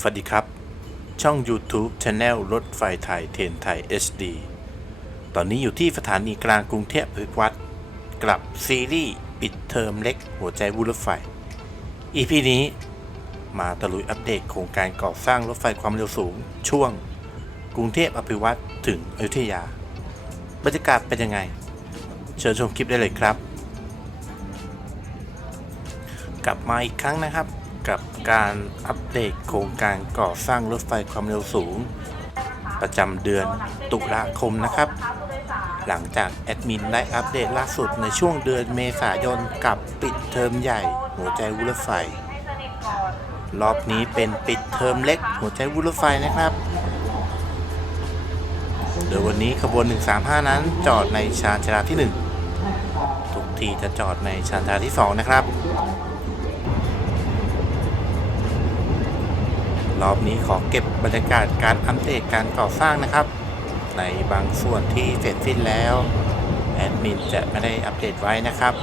สวัสดีครับ ช่อง YouTube Channel รถไฟไทยเทนไทย HD ตอนนี้อยู่ที่สถานีกลางกรุงเทพอภิวัตรกลับซีรีส์ปิดเทอมเล็กหัวใจวุรถไฟ EP นี้มาตะลุยอัปเดตโครงการก่อสร้างรถไฟความเร็วสูง ช่วง กรุงเทพอภิวัตรถึงอยุธยา บรรยากาศเป็นยังไง เชิญชมคลิปได้เลยครับ กลับมาอีกครั้งนะครับ กับการอัปเดตโครงการก่อสร้างรถไฟความเร็วสูง ประจำเดือนตุลาคมนะครับ หลังจากแอดมินได้อัปเดตล่าสุดในช่วงเดือนเมษายนกับปิดเทอมใหญ่ หัวใจวุรถไฟ รอบนี้เป็นปิดเทอมเล็ก หัวใจวุรถไฟนะครับ โดยวันนี้ขบวน 135 นั้นจอดในชานชาลาที่ 1 ทุกทีจะจอดในชานชาลาที่ 2 นะครับ รอบนี้ขอเก็บบรรยากาศการอัปเดตการก่อสร้างนะครับ ในบางส่วนที่เสร็จสิ้นแล้วแอดมินจะไม่ได้อัปเดตไว้นะครับ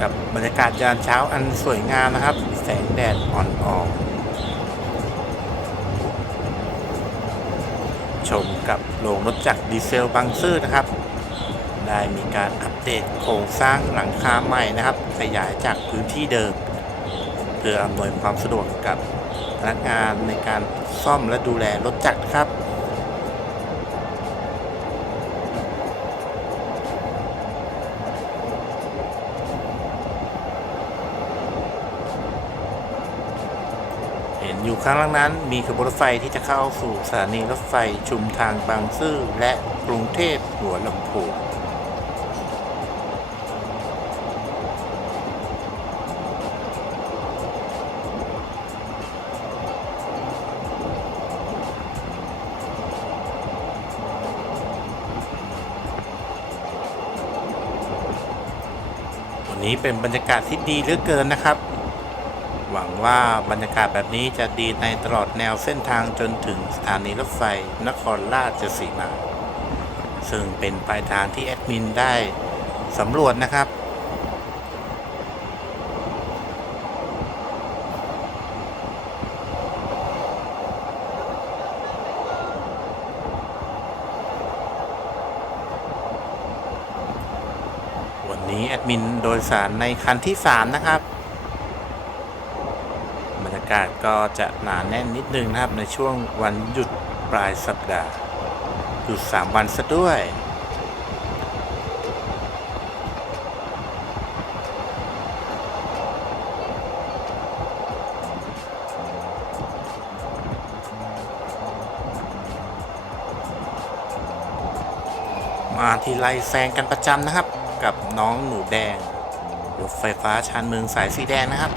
กับบรรยากาศยามเช้าอันสวยงามนะครับ แสงแดดอ่อนๆชมกับโรงรถจักรดีเซลบางซื่อนะครับ ได้มีการอัปเดตโครงสร้างหลังคาใหม่นะครับ ขยายจากพื้นที่เดิม เพื่ออำนวยความสะดวกกับพนักงานในการซ่อมและดูแลรถจักรครับเห็นอยู่ข้างล่างนั้นมีขบวนรถไฟที่จะเข้าสู่สถานีรถไฟชุมทางบางซื่อและกรุงเทพหัวลำโพง นี้เป็นบรรยากาศที่ดีเหลือเกินนะครับ หวังว่าบรรยากาศแบบนี้จะดีในตลอดแนวเส้นทางจนถึงสถานีรถไฟนครราชสีมา ซึ่งเป็นปลายทางที่แอดมินได้สำรวจนะครับ วันนี้แอด มินโดยสารในคันที่ 3 นะครับ บรรยากาศก็จะหนาแน่นนิดนึงนะครับในช่วงวันหยุดปลายสัปดาห์หยุด 3 วันซะด้วย มาที่ไรแซงกันประจำนะครับ กับน้องหนูแดงรถไฟฟ้าชานเมืองสายสีแดงนะครับ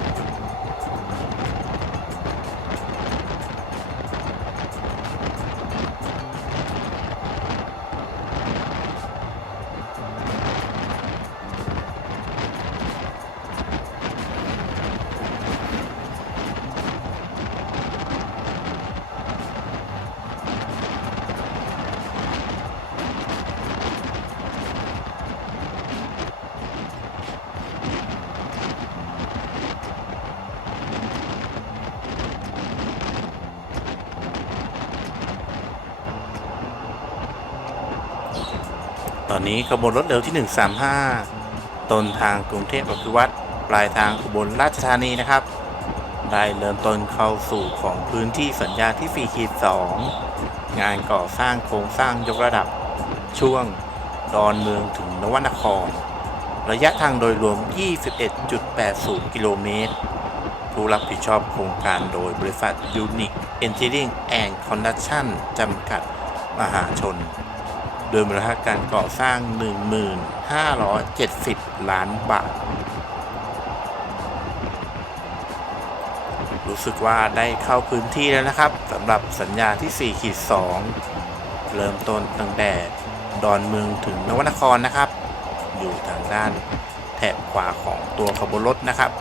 นี้ขบวนรถเร็วที่ 135 ต้นทางกรุงเทพอภิวัตรปลายทางอุบลราชธานีนะครับ ได้เริ่มต้นเข้าสู่ของพื้นที่สัญญาที่4ขีด2งานก่อสร้างโครงสร้างยกระดับ ช่วงดอนเมืองถึงนวนคร ระยะทางโดยรวม 21.80 กิโลเมตร ผู้รับผิดชอบโครงการโดยบริษัท Unique Engineering and Construction จำกัดมหาชน โดยมูลค่าการก่อสร้าง 1570 ล้านบาท รู้สึกว่าได้เข้าพื้นที่แล้วนะครับสำหรับสัญญาที่4ขีด2เริ่มต้นตั้งแต่ดอนเมืองถึงนวนครนะครับ อยู่ทางด้านแถบขวาของตัวขบวนรถนะครับ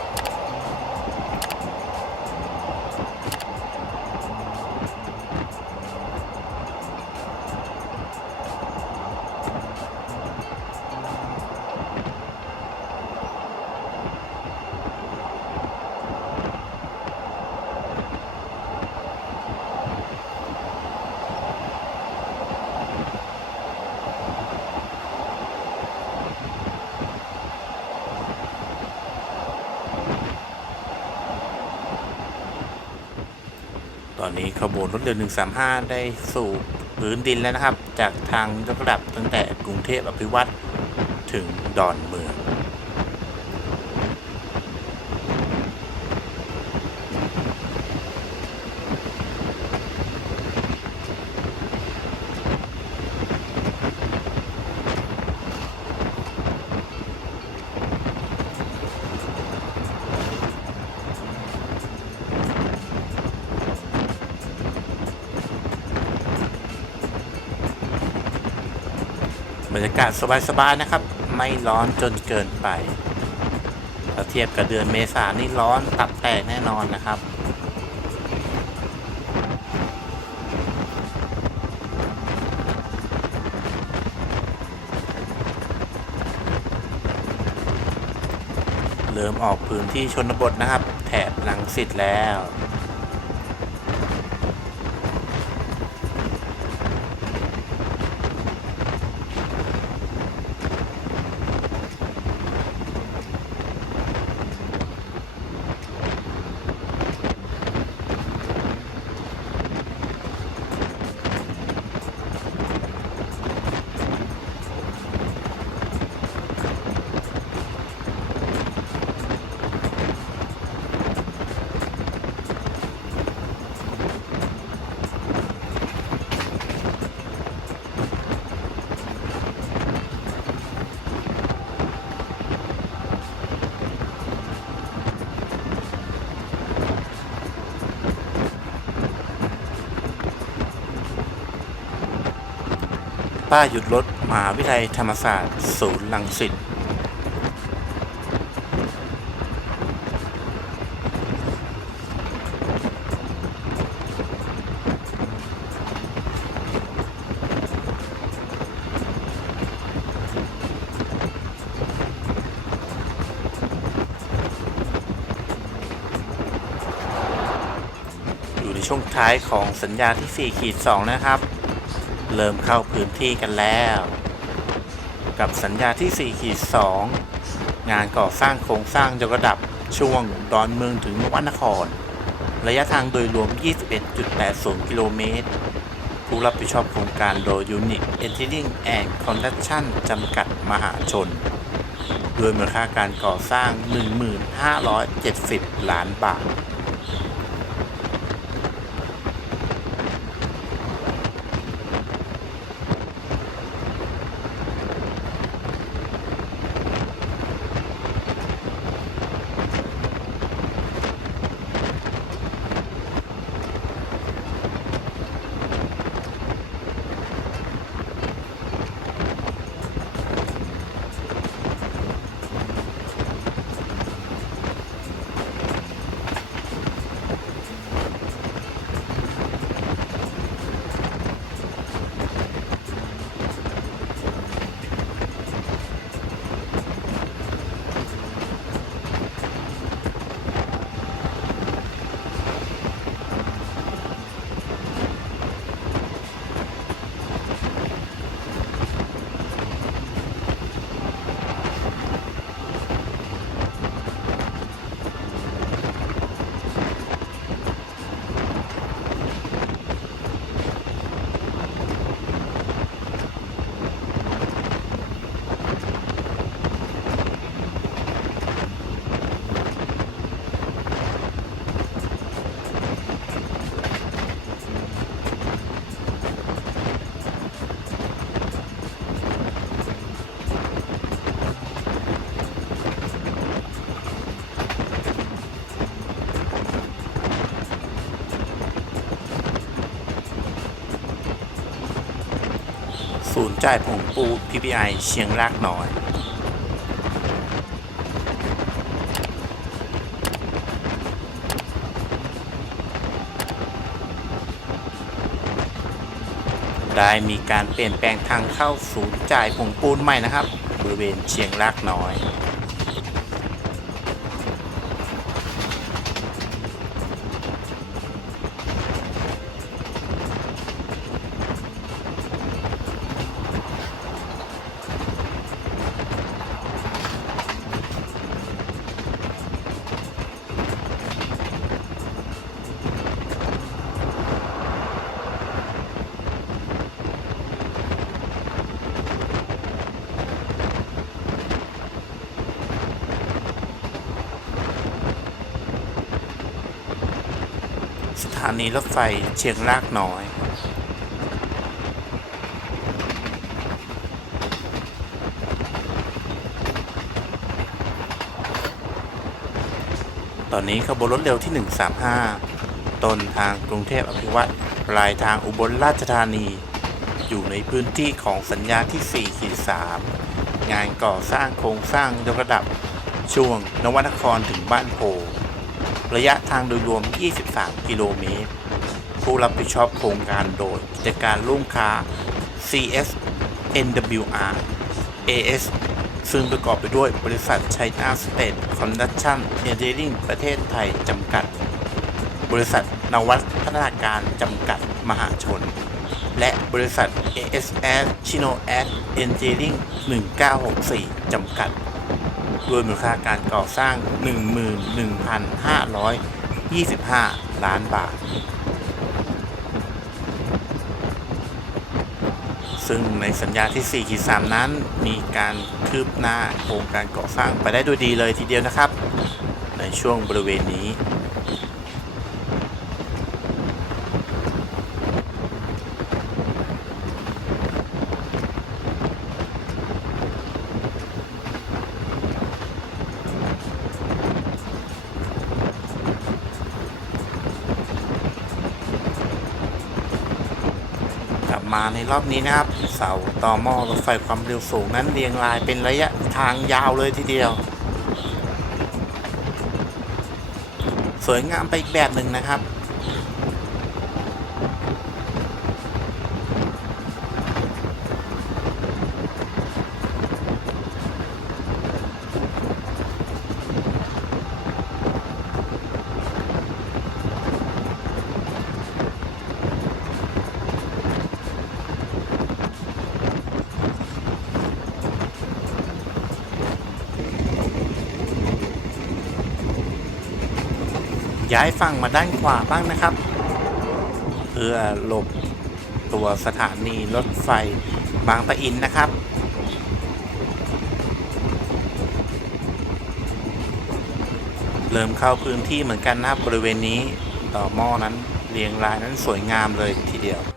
ขบวนรถเร็ว 135 ได้สู่พื้นดินแล้วนะครับ จากทางยกระดับตั้งแต่กรุงเทพอภิวัตรถึงดอนเมืองาศสบายๆนะครับ ไม่ร้อนจนเกินไปถ้าเทียบกับเดือนเมษานี่ร้อนตับแตกแน่นอนนะครับ เริ่มออกพื้นที่ชนบทนะครับ แถบลังสิตแล้ว ป้าหยุดรถมหาวิทยาลัยธรรมศาสตร์ ศูนย์ลังสิตอยู่ในช่วงท้ายของสัญญาที่4ขีด2นะครับ เริ่มเข้าพื้นที่กันแล้ว กับสัญญาที่4ขีด2งานก่อสร้างโครงสร้างยกระดับช่วงดอนเมืองถึงนวนคร ระยะทางโดยรวม 21.80 กิโลเมตร ผู้รับผิดชอบโครงการโดย Unique Engineering and Construction จำกัดมหาชน โดยมูลค่าการก่อสร้าง 1570 ล้านบาท จ่ายผงปู PPI เชียงรากน้อย ได้มีการเปลี่ยนแปลงทางเข้าศูนย์จ่ายผงปูนใหม่นะครับ บริเวณเชียงรากน้อย ถานีรถไฟเชียงรากน้อย ตอนนี้ขบวนรถเร็วที่ 135 ต้นทางกรุงเทพอภิวัตรปลายทางอุบลราชธานี อยู่ในพื้นที่ของสัญญาที่ 4 ขีด 3 งานก่อสร้างโครงสร้างยกระดับช่วงนวนครถึงบ้านโพ ระยะทางโดยรวม 23 กิโลเมตร ผู้รับผิดชอบโครงการโดยกิจการร่วมค้า CS NWR AS ซึ่งประกอบไปด้วยบริษัท China State Construction Engineering ประเทศไทย จำกัด บริษัทนวัตพัฒนาการ จำกัดมหาชน และบริษัท ASS Chino Ad Engineering 1964 จำกัด ด้วยมูลค่าการก่อสร้าง 11,525 ล้านบาท ซึ่งในสัญญาที่4ขีด3นั้นมีการคืบหน้าโครงการก่อสร้างไปได้ด้วยดีเลยทีเดียวนะครับ ในช่วงบริเวณนี้ มาในรอบนี้นะครับ เสาต่อหม้อรถไฟความเร็วสูงนั้นเรียงรายเป็นระยะทางยาวเลยทีเดียว สวยงามไปอีกแบบหนึ่งนะครับ ย้ายฝั่งมาด้านขวาบ้างนะครับ เพื่อหลบตัวสถานีรถไฟบางปะอินนะครับ เริ่มเข้าพื้นที่เหมือนกันนะครับบริเวณนี้ต่อหม้อนั้นเรียงรายนั้นสวยงามเลยทีเดียว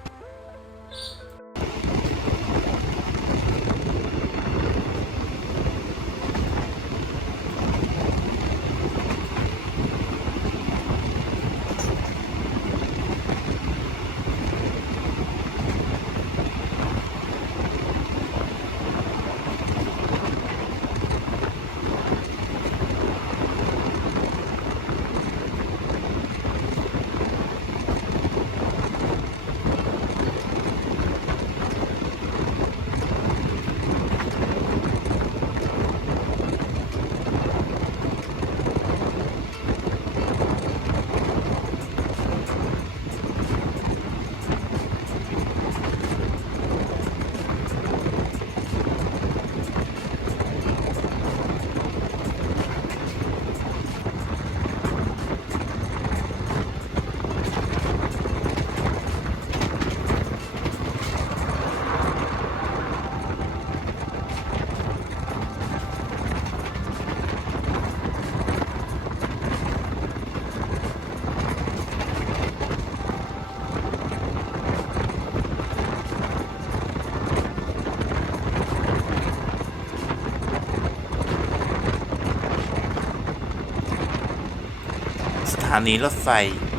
านีรถไฟ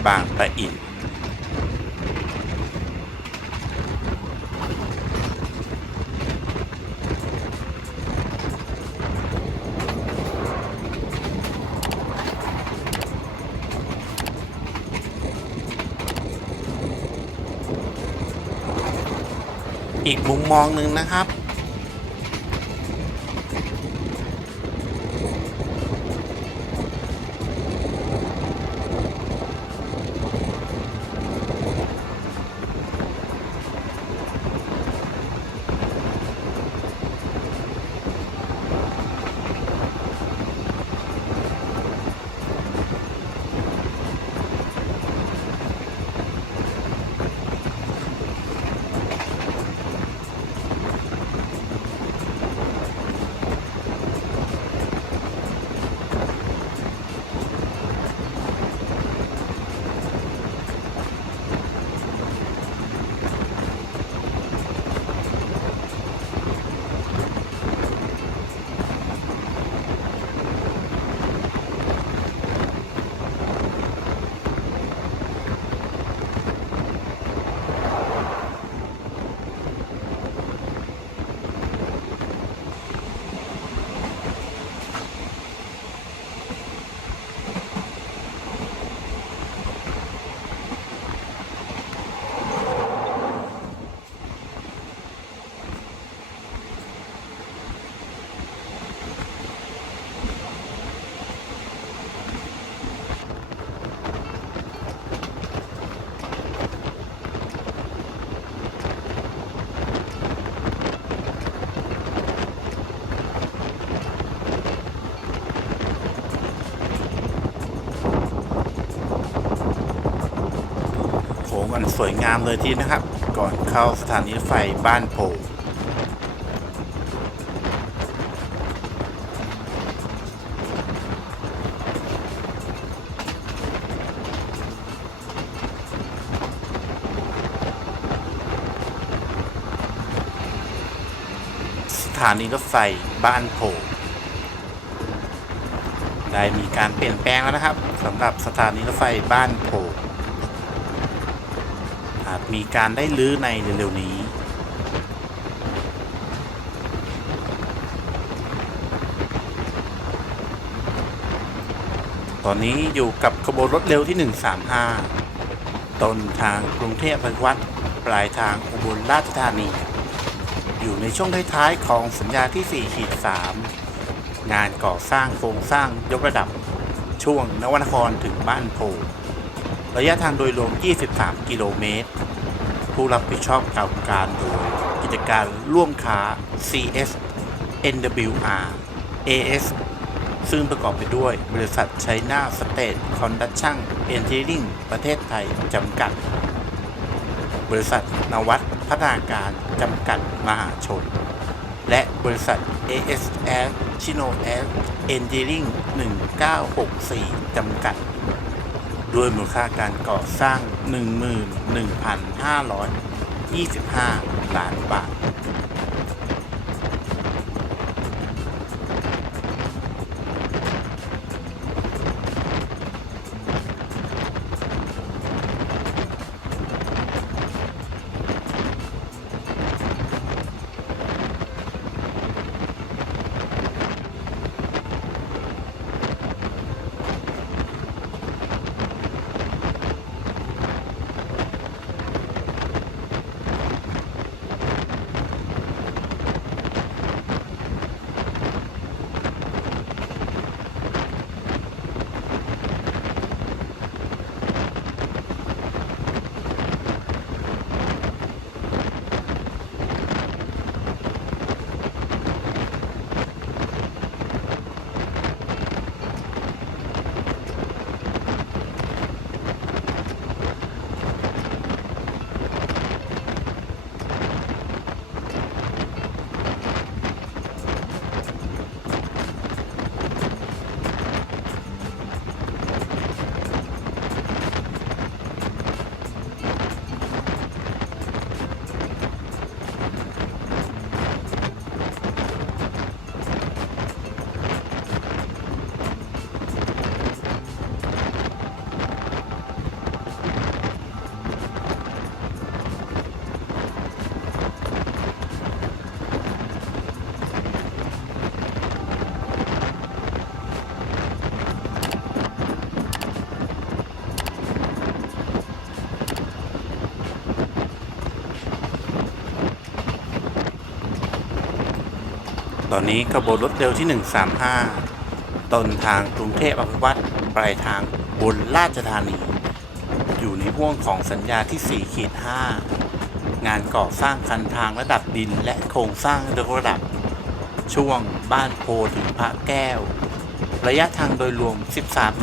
บางปะอินอีกมุมมองหนึ่งนะครับ อันสวยงามเลยทีนะครับ ก่อนเข้าสถานีรถไฟบ้านโพสถานีรถไฟบ้านโพได้มีการเปลี่ยนแปลงแล้วนะครับสำหรับสถานีรถไฟบ้านโพ อาจมีการได้ลื้อในเร็วๆนี้ ตอนนี้อยู่กับขบวนรถเร็วที่ 135 ต้นทางกรุงเทพอภิวัตรปลายทางอุบลราชธานี อยู่ในช่วงท้ายๆของสัญญาที่4ขีด3งานก่อสร้างโครงสร้างยกระดับช่วงนวนครถึงบ้านโพ ระยะทางโดยรวม 23 กิโลเมตร ผู้รับผิดชอบการการโดย กิจการร่วมค้า CS NWR AS ซึ่งประกอบไปด้วยบริษัทไชน่าสเตทคอนดักชั่งเอนจิเนียริงประเทศไทย จำกัด บริษัทนวัตพัฒนาการจำกัดมหาชน และบริษัท ASS Chino S Engineering 1964 จำกัด ด้วยมูลค่าการก่อสร้าง 11,525 ล้านบาท ตอนนี้ขบวนรถเร็วที่ 135 ต้นทางกรุงเทพอภิวัตรปลายทางบนราชธานี อยู่ในห่วงของสัญญาที่ 4 ขีด 5 งานก่อสร้างคันทางระดับดินและโครงสร้างระดับ ช่วงบ้านโพถึงพระแก้ว ระยะทางโดยรวม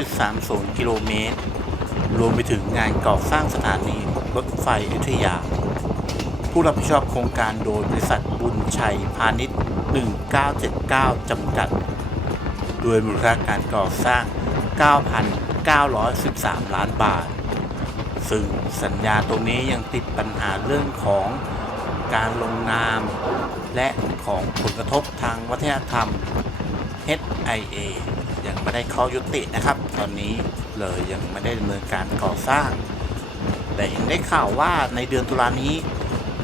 13.30 กิโลเมตร รวมไปถึงงานก่อสร้างสถานีรถไฟอยุธยา ผู้รับผิดชอบโครงการโดยบริษัทบุญชัยพาณิชย์ 1979 จำกัดด้วยมูลค่าการก่อสร้าง 9,913 ล้านบาท ซึ่งสัญญาตรงนี้ยังติดปัญหาเรื่องของการลงนาม และของผลกระทบทางวัฒนธรรม HIA ยังไม่ได้ข้อยุตินะครับ ตอนนี้เลยยังไม่ได้ดำเนินการก่อสร้าง แต่เห็นได้ข่าวว่าในเดือนตุลานี้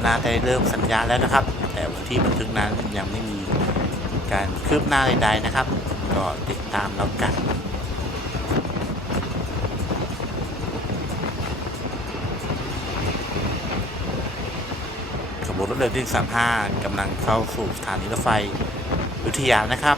นาจะเริ่มสัญญาแล้วนะครับ แต่วันที่บันทึกนั้นยังไม่มี การคืบหน้าใดๆนะครับ ก็ติดตามแล้วกันขบวนรถเร็วที่35กำลังเข้าสู่สถานีรถไฟอยุธยานะครับ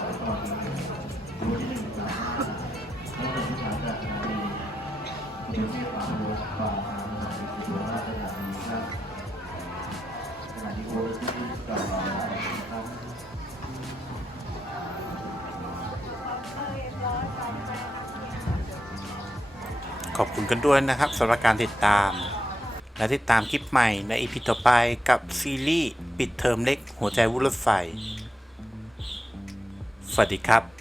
อบคุณกันด้วยนะครับสำหรับการติดตาม และติดตามคลิปใหม่ในอีพีต่อไปกับซีรีส์ปิดเทอมเล็กหัวใจวุ้นรถไฟ สวัสดีครับ